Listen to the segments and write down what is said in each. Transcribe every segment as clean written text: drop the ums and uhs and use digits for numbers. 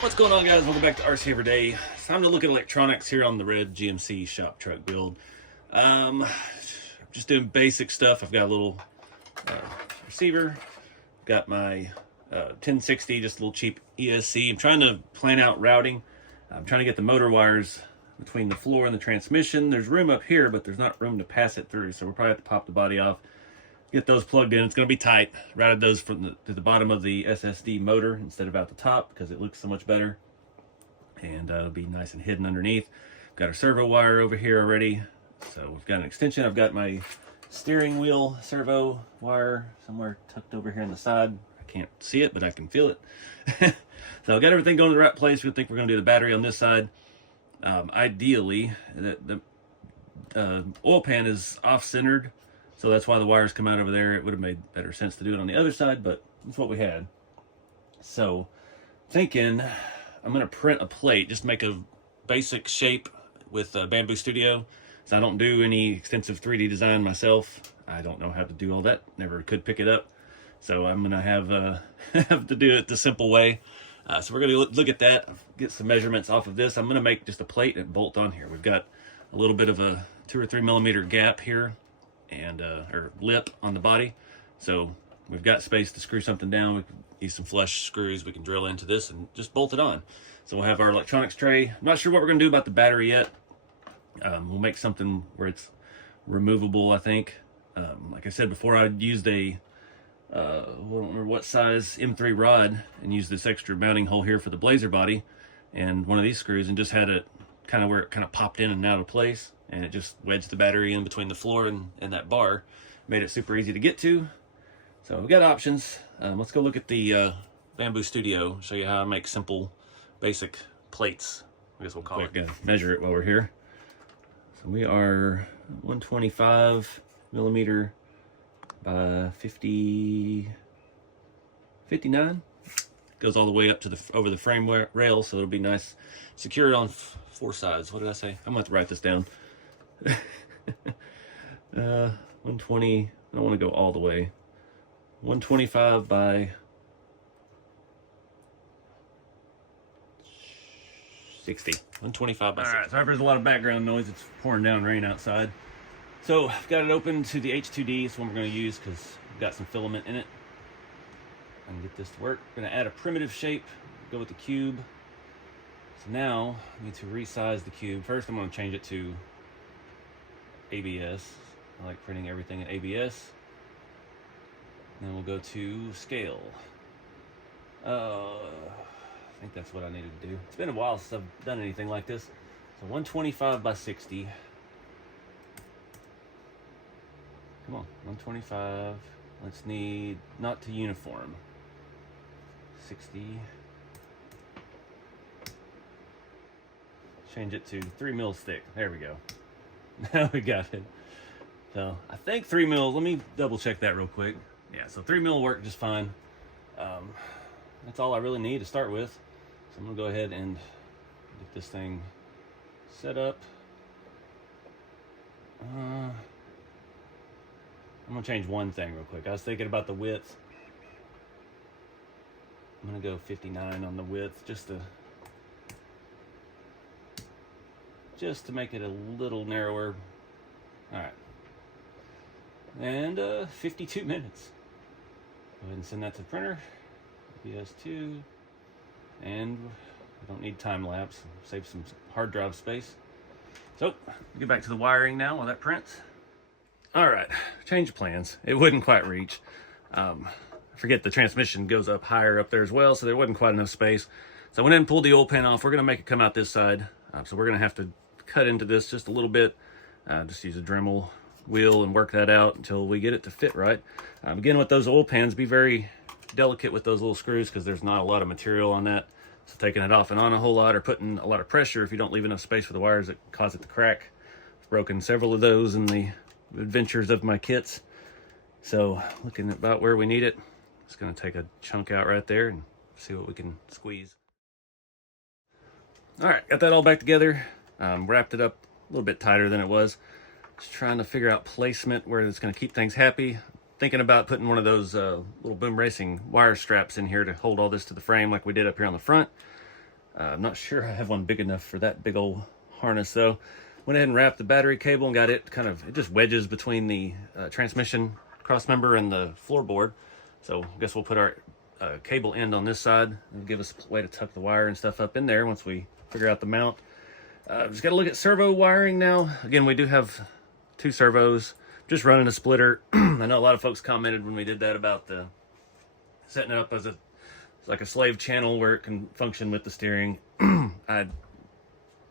What's going on, guys? Welcome back to RCeveryday. It's time to look at electronics here on the red GMC shop truck build. Just doing basic stuff. I've got a little receiver, got my 1060, just a little cheap ESC. I'm trying to plan out routing. I'm trying to get the motor wires between the floor and the transmission. There's room up here, but there's not room to pass it through, so we'll probably have to pop the body off, get those plugged in. It's going to be tight. Routed those from to the bottom of the SSD motor instead of out the top because it looks so much better, and it'll be nice and hidden underneath. Got our servo wire over here already, so we've got an extension. I've got my steering wheel servo wire somewhere tucked over here on the side. I can't see it, but I can feel it. So I've got everything going to the right place. We think we're going to do the battery on this side. Ideally, the oil pan is off-centered, so that's why the wires come out over there. It would have made better sense to do it on the other side, but that's what we had. So thinking I'm going to print a plate, just make a basic shape with Bambu Studio. So I don't do any extensive 3D design myself. I don't know how to do all that. Never could pick it up. So I'm going to have to do it the simple way. So we're going to look at that, get some measurements off of this. I'm going to make just a plate and bolt on here. We've got a little bit of a 2 or 3 millimeter gap here, and or lip on the body. So we've got space to screw something down. We can use some flush screws. We can drill into this and just bolt it on. So we'll have our electronics tray. I'm not sure what we're going to do about the battery yet. We'll make something where it's removable, I think. Like I said before, I used a I don't remember what size M3 rod and used this extra mounting hole here for the blazer body and one of these screws, and just had it kind of where it kind of popped in and out of place, and it just wedged the battery in between the floor and that bar. Made it super easy to get to. So we've got options. Let's go look at the Bambu Studio, show you how I make simple basic plates, I guess we'll call it. Measure it while we're here. So we are 125 millimeter by 59. Goes all the way up to the over the frame rail, so it'll be nice, secure on 4 sides. What did I say? I'm gonna have to write this down. 120. I don't want to go all the way. 125 by 60. 125 by 60. All right, sorry if there's a lot of background noise. It's pouring down rain outside. So I've got it open to the H2D. It's one we're going to use because we've got some filament in it. I can get this to work. I'm going to add a primitive shape, go with the cube. So now I need to resize the cube. First I'm going to change it to ABS. I like printing everything in ABS. Then we'll go to scale. I think that's what I needed to do. It's been a while since I've done anything like this. So 125 by 60. Come on, 125. Let's need, not to uniform. 60. Change it to 3 mils thick. There we go. Now we got it. So I think 3 mils. Let me double check that real quick. Yeah, so 3 mil will work just fine. That's all I really need to start with. So I'm gonna go ahead and get this thing set up. I'm gonna change one thing real quick. I was thinking about the width. I'm gonna go 59 on the width, just to make it a little narrower. All right, and 52 minutes. Go ahead and send that to the printer. PS2, and we don't need time lapse. Save some hard drive space. So get back to the wiring now while that prints. All right, change of plans. It wouldn't quite reach. I forget the transmission goes up higher up there as well, so there wasn't quite enough space. So I went in and pulled the oil pan off. We're gonna make it come out this side. So we're gonna have to cut into this just a little bit. Just use a Dremel wheel and work that out until we get it to fit right. Again, with those oil pans, be very delicate with those little screws because there's not a lot of material on that. So taking it off and on a whole lot or putting a lot of pressure, if you don't leave enough space for the wires, that cause it to crack. I've broken several of those in the adventures of my kits. So looking at about where we need it, just going to take a chunk out right there and see what we can squeeze. All right, got that all back together. Wrapped it up a little bit tighter than it was. Just trying to figure out placement where it's going to keep things happy. Thinking about putting one of those little boom racing wire straps in here to hold all this to the frame like we did up here on the front. I'm not sure I have one big enough for that big old harness though. Went ahead and wrapped the battery cable and got it it just wedges between the transmission cross member and the floorboard. So I guess we'll put our cable end on this side. It'll give us a way to tuck the wire and stuff up in there once we figure out the mount. Just got to look at servo wiring now. Again, we do have 2 servos. Just running a splitter. I know a lot of folks commented when we did that about the setting it up as like a slave channel where it can function with the steering.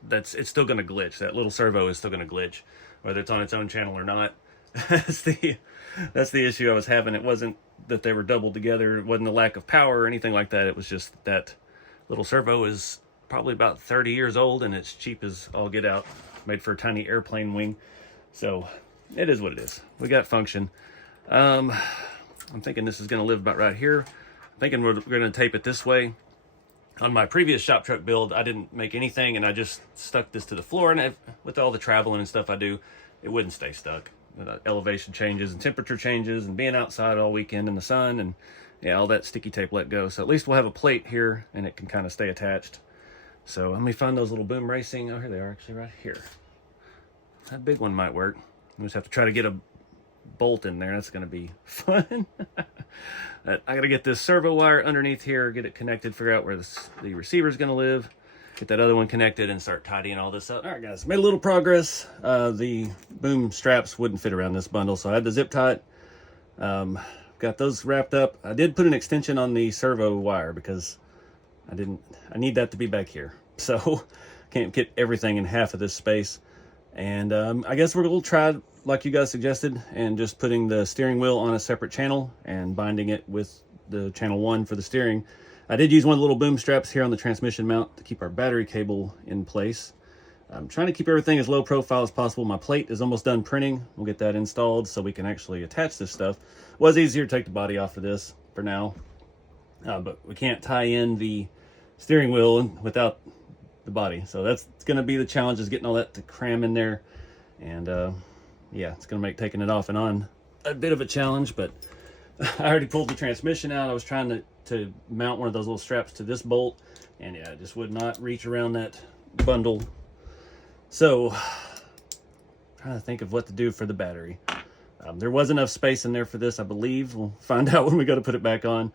It's still going to glitch. That little servo is still going to glitch, whether it's on its own channel or not. That's the issue I was having. It wasn't that they were doubled together. It wasn't a lack of power or anything like that. It was just that little servo is probably about 30 years old and it's cheap as all get out, made for a tiny airplane wing. So it is what it is. We got function. I'm thinking this is going to live about right here. I'm thinking we're going to tape it this way. On my previous shop truck build, I didn't make anything and I just stuck this to the floor, and with all the traveling and stuff I do, it wouldn't stay stuck. Elevation changes and temperature changes and being outside all weekend in the sun, and yeah, all that sticky tape let go. So at least we'll have a plate here and it can kind of stay attached. So let me find those little boom racing. Oh, here they are, actually right here. That big one might work. We just have to try to get a bolt in there. That's going to be fun. I got to get this servo wire underneath here, get it connected, figure out where the receiver is going to live, get that other one connected, and start tidying all this up. All right, guys, made a little progress. The boom straps wouldn't fit around this bundle, so I had to zip tie it. Got those wrapped up. I did put an extension on the servo wire because I need that to be back here. So can't get everything in half of this space. And I guess we're going to try, like you guys suggested, and just putting the steering wheel on a separate channel and binding it with the channel 1 for the steering. I did use one of the little boom straps here on the transmission mount to keep our battery cable in place. I'm trying to keep everything as low profile as possible. My plate is almost done printing. We'll get that installed so we can actually attach this stuff. It was easier to take the body off of this for now, but we can't tie in the steering wheel without the body. So that's going to be the challenge, is getting all that to cram in there. And yeah, it's going to make taking it off and on a bit of a challenge, but I already pulled the transmission out. I was trying to mount one of those little straps to this bolt, and yeah, it just would not reach around that bundle. So trying to think of what to do for the battery. There was enough space in there for this, I believe. We'll find out when we go to put it back on.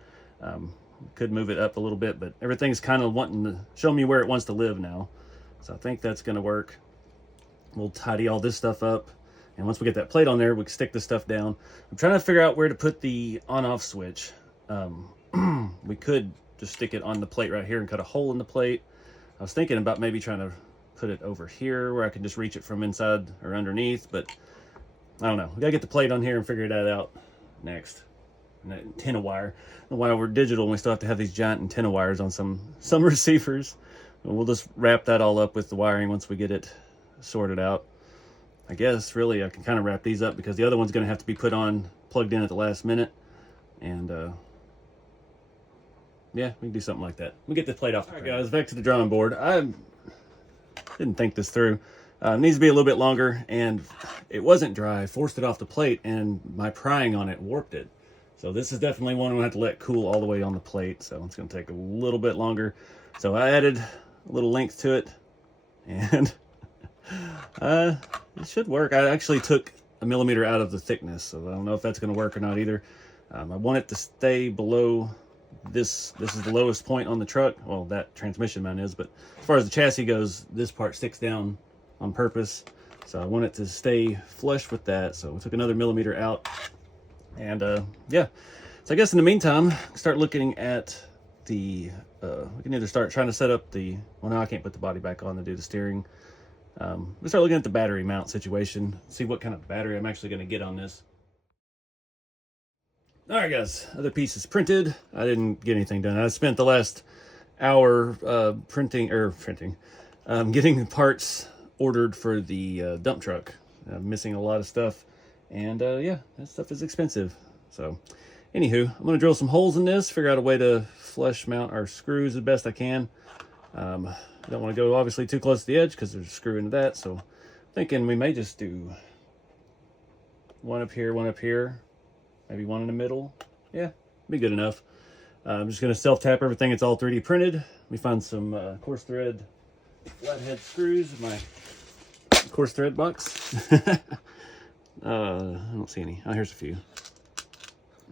Could move it up a little bit, but everything's kind of wanting to show me where it wants to live now. So I think that's going to work. We'll tidy all this stuff up, and once we get that plate on there, we can stick this stuff down. I'm trying to figure out where to put the on-off switch. We could just stick it on the plate right here and cut a hole in the plate. I was thinking about maybe trying to put it over here where I can just reach it from inside or underneath, but I don't know. We gotta get the plate on here and figure that out next. And that antenna wire. While we're digital, we still have to have these giant antenna wires on some receivers. We'll just wrap that all up with the wiring once we get it sorted out. I guess really I can kind of wrap these up because the other one's going to have to be put on, plugged in at the last minute. And yeah, we can do something like that. We'll get the plate off. All right, guys, back to the drawing board. I didn't think this through. It needs to be a little bit longer, and it wasn't dry. I forced it off the plate, and my prying on it warped it. So this is definitely one I'm going to have to let cool all the way on the plate. So it's going to take a little bit longer. So I added a little length to it, and it should work. I actually took a millimeter out of the thickness, so I don't know if that's going to work or not either. I want it to stay below this. This is the lowest point on the truck. Well, that transmission mount is, but as far as the chassis goes, this part sticks down on purpose. So I want it to stay flush with that. So we took another millimeter out. And yeah, so I guess in the meantime, start looking at the we can either start trying to set up the, well, now I can't put the body back on to do the steering. We start looking at the battery mount situation, see what kind of battery I'm actually going to get on this. All right, guys, other pieces printed. I didn't get anything done. I spent the last hour getting parts ordered for the dump truck. I'm missing a lot of stuff. And yeah, that stuff is expensive. So anywho, I'm going to drill some holes in this, figure out a way to flush mount our screws the best I can. I don't want to go obviously too close to the edge because there's a screw into that. So I'm thinking we may just do one up here, maybe one in the middle. Yeah, be good enough. I'm just going to self-tap everything. It's all 3D printed. Let me find some coarse thread flathead screws in my coarse thread box. I don't see any. Oh, here's a few.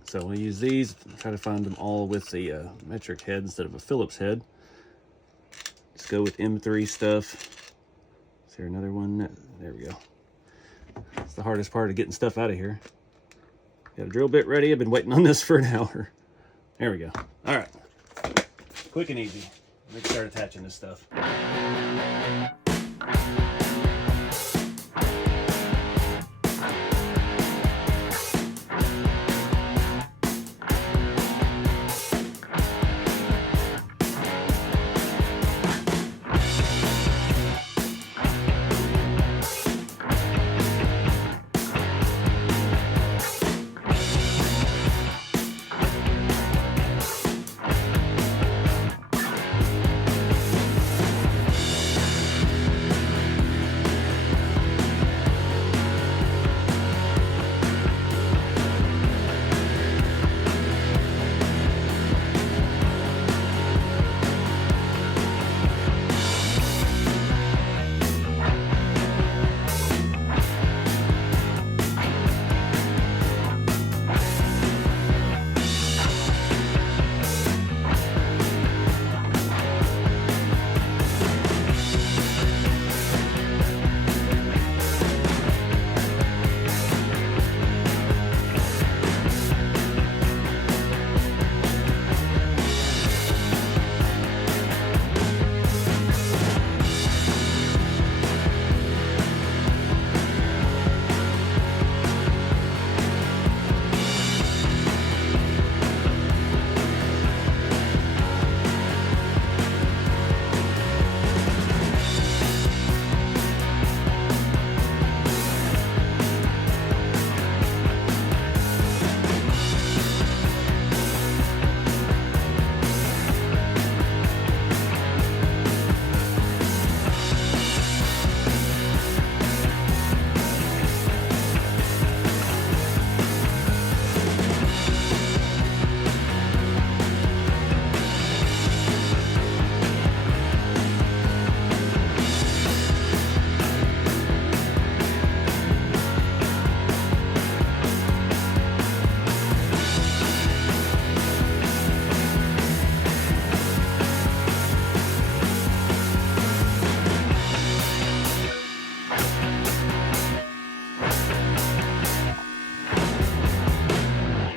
So we'll use these. Try to find them all with the metric head instead of a Phillips head. Let's go with M3 stuff. Is there another one? There we go. It's the hardest part of getting stuff out of here. Got a drill bit ready. I've been waiting on this for an hour. There we go. All right. Quick and easy. Let's start attaching this stuff.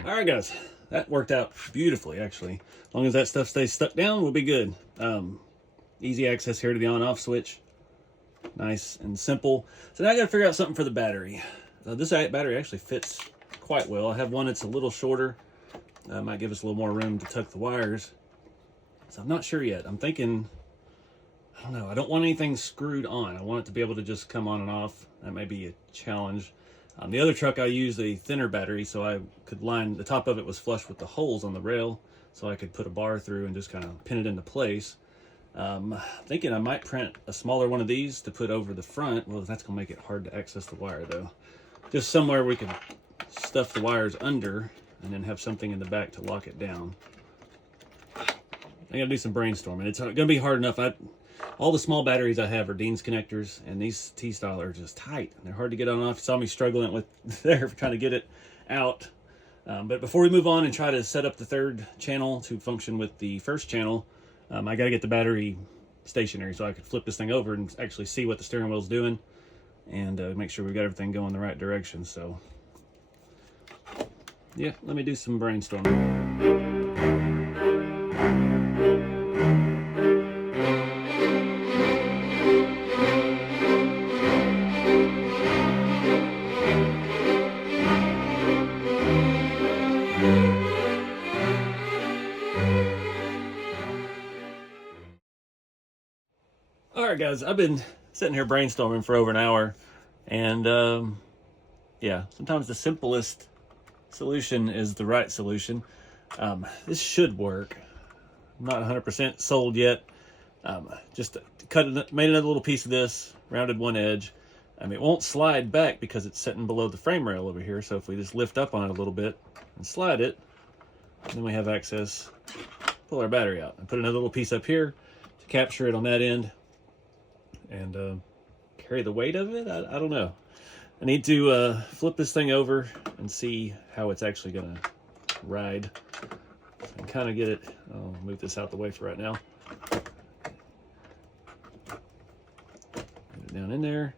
All right, guys, that worked out beautifully, actually. As long as that stuff stays stuck down, we'll be good. Easy access here to the on-off switch. Nice and simple. So now I got to figure out something for the battery. This battery actually fits quite well. I have one that's a little shorter. Might give us a little more room to tuck the wires. So I'm not sure yet. I'm thinking, I don't know. I don't want anything screwed on. I want it to be able to just come on and off. That may be a challenge. The other truck I used a thinner battery, so I could line, the top of it was flush with the holes on the rail, so I could put a bar through and just kind of pin it into place. Thinking I might print a smaller one of these to put over the front. Well, that's gonna make it hard to access the wire though. Just somewhere we could stuff the wires under and then have something in the back to lock it down. I gotta do some brainstorming. It's gonna be hard enough. All the small batteries I have are Dean's connectors, and these T-style are just tight. They're hard to get on and off. You saw me struggling with there trying to get it out. But before we move on and try to set up the third channel to function with the first channel, I got to get the battery stationary so I could flip this thing over and actually see what the steering wheel's doing and make sure we've got everything going the right direction. So, yeah, let me do some brainstorming. Alright guys, I've been sitting here brainstorming for over an hour, and yeah, sometimes the simplest solution is the right solution. This should work. I'm not 100% sold yet. Just made another little piece of this, rounded one edge. It won't slide back because it's sitting below the frame rail over here, so if we just lift up on it a little bit and slide it, And then we have access, pull our battery out. I put another little piece up here to capture it on that end and carry the weight of it. I don't know. I need to flip this thing over and see how it's actually gonna ride and kind of get it. I'll move this out the way for right now. Get it down in there.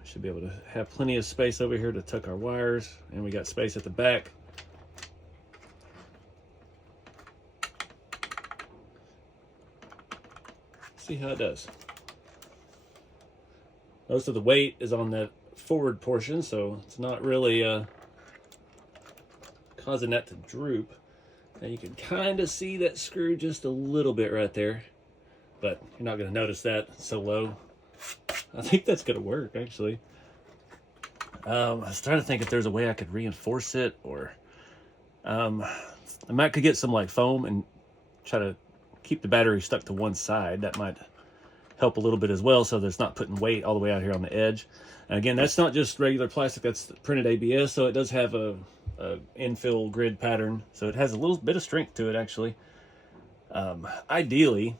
I should be able to have plenty of space over here to tuck our wires, and we got space at the back. See how it does. Most of the weight is on that forward portion, so it's not really causing that to droop. Now you can kind of see that screw just a little bit right there, but you're not going to notice that. It's so low. I think that's going to work, actually. I was trying to think if there's a way I could reinforce it, or I could get some like foam and try to keep the battery stuck to one side. That might help a little bit as well, so that it's not putting weight all the way out here on the edge. And again, that's not just regular plastic, that's printed ABS, so it does have a infill grid pattern, so it has a little bit of strength to it, actually. Ideally,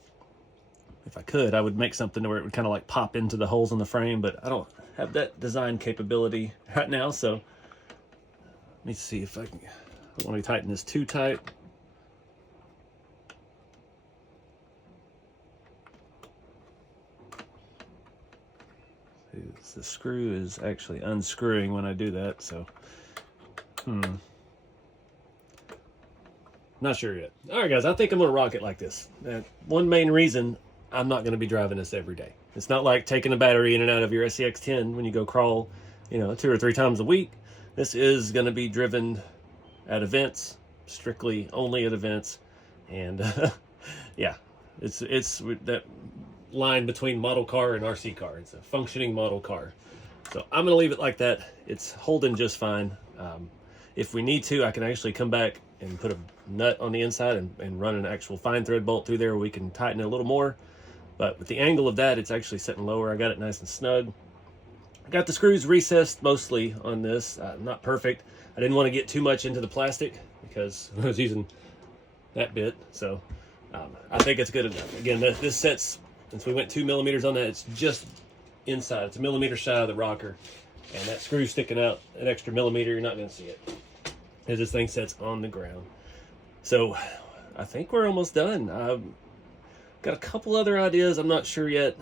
if I could, I would make something where it would kind of like pop into the holes in the frame, but I don't have that design capability right now, so let me see if I can. I don't want to tighten this too tight. The screw is actually unscrewing when I do that, so not sure yet. All right, guys, I think I'm gonna rock it like this. One main reason, I'm not gonna be driving this every day. It's not like taking a battery in and out of your SCX10 when you go crawl, 2 or 3 times a week. This is gonna be driven at events, strictly only at events, and yeah, it's that line between model car and RC car. It's a functioning model car. So I'm gonna leave it like that. It's holding just fine. If we need to, I can actually come back and put a nut on the inside and run an actual fine thread bolt through there. We can tighten it a little more, but with the angle of that, it's actually sitting lower. I got it nice and snug. I got the screws recessed mostly on this. Not perfect. I didn't want to get too much into the plastic because I was using that bit. So I think it's good enough. Again, this sets, since we went 2 millimeters on that, it's just inside. It's a millimeter shy of the rocker, and that screw sticking out an extra millimeter, you're not going to see it as this thing sets on the ground. So I think we're almost done. I've got a couple other ideas. I'm not sure yet.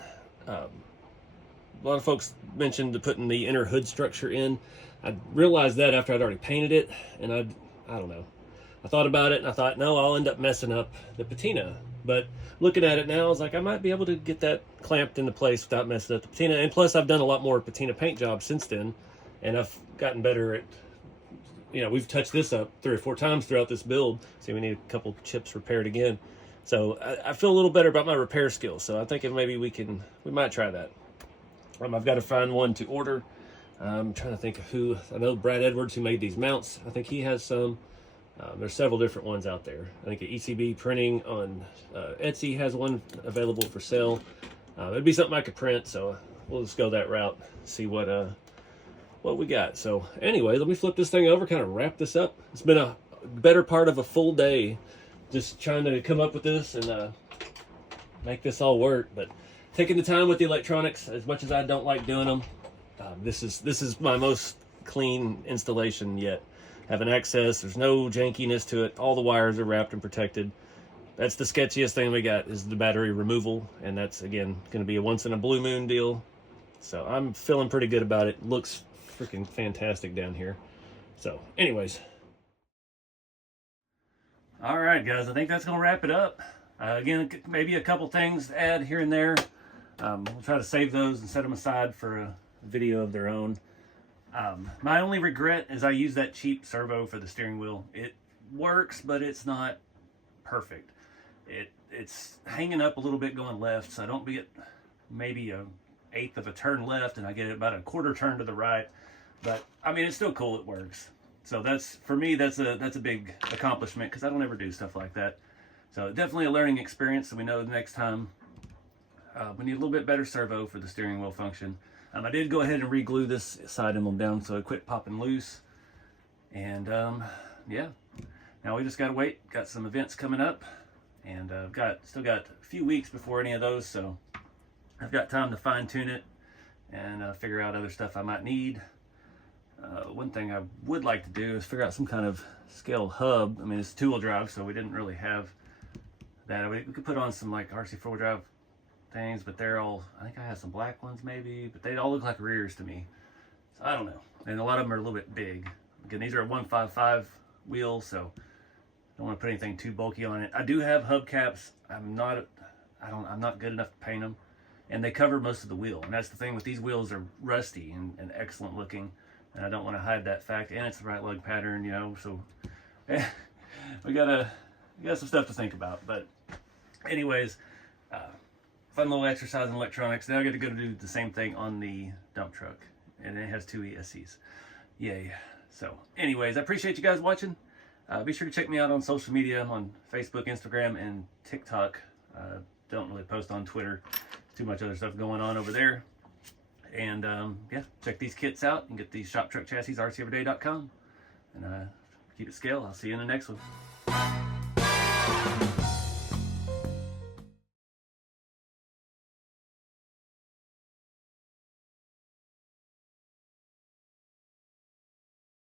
A lot of folks mentioned putting the inner hood structure in. I realized that after I'd already painted it, and I don't know. I thought about it and I thought, no, I'll end up messing up the patina. But looking at it now, I was like, I might be able to get that clamped into place without messing up the patina. And plus, I've done a lot more patina paint jobs since then, and I've gotten better at, we've touched this up 3 or 4 times throughout this build. See, we need a couple chips repaired again. So I feel a little better about my repair skills. So I think maybe we might try that. I've got to find one to order. I'm trying to think of who. I know Brad Edwards, who made these mounts. I think he has some. There's several different ones out there. I think ECB Printing on Etsy has one available for sale. It'd be something I could print, so we'll just go that route, see what we got. So anyway, let me flip this thing over, kind of wrap this up. It's been a better part of a full day just trying to come up with this and make this all work, but taking the time with the electronics, as much as I don't like doing them, this is my most clean installation yet. Having access, there's no jankiness to it. All the wires are wrapped and protected. That's the sketchiest thing we got, is the battery removal, and that's again going to be a once in a blue moon deal. So I'm feeling pretty good about it. Looks freaking fantastic down here. So anyways, all right guys, I think that's gonna wrap it up. Again, maybe a couple things to add here and there. We'll try to save those and set them aside for a video of their own. My only regret is I use that cheap servo for the steering wheel. It works, but it's not perfect. It's hanging up a little bit going left, so I don't get maybe a 1/8 of a turn left, and I get about a 1/4 turn to the right. But I mean, it's still cool. It works. So for me, that's a big accomplishment, because I don't ever do stuff like that. So definitely a learning experience. So we know the next time we need a little bit better servo for the steering wheel function. I did go ahead and re-glue this side emblem down so it quit popping loose. And yeah, Now we just gotta wait. Got some events coming up, and still got a few weeks before any of those, so I've got time to fine tune it and figure out other stuff I might need. One thing I would like to do is figure out some kind of scale hub. I mean, it's two-wheel drive, so we didn't really have that. We could put on some like RC four-wheel drive things, but they're all, I think I have some black ones maybe, but they all look like rears to me. So I don't know. And a lot of them are a little bit big. Again, these are a 155 wheels, so I don't want to put anything too bulky on it. I do have hubcaps. I'm not good enough to paint them, and they cover most of the wheel. And that's the thing with these wheels, are rusty and excellent looking, and I don't want to hide that fact. And it's the right lug pattern, you know. So we got some stuff to think about. But anyways, fun little exercise in electronics. Now I get to go do the same thing on the dump truck, and it has 2 ESCs. Yay. So anyways, I appreciate you guys watching. Be sure to check me out on social media, on Facebook, Instagram, and TikTok. Don't really post on Twitter. Too much other stuff going on over there. And yeah, check these kits out and get these shop truck chassis, RCeveryday.com. And keep it scale. I'll see you in the next one.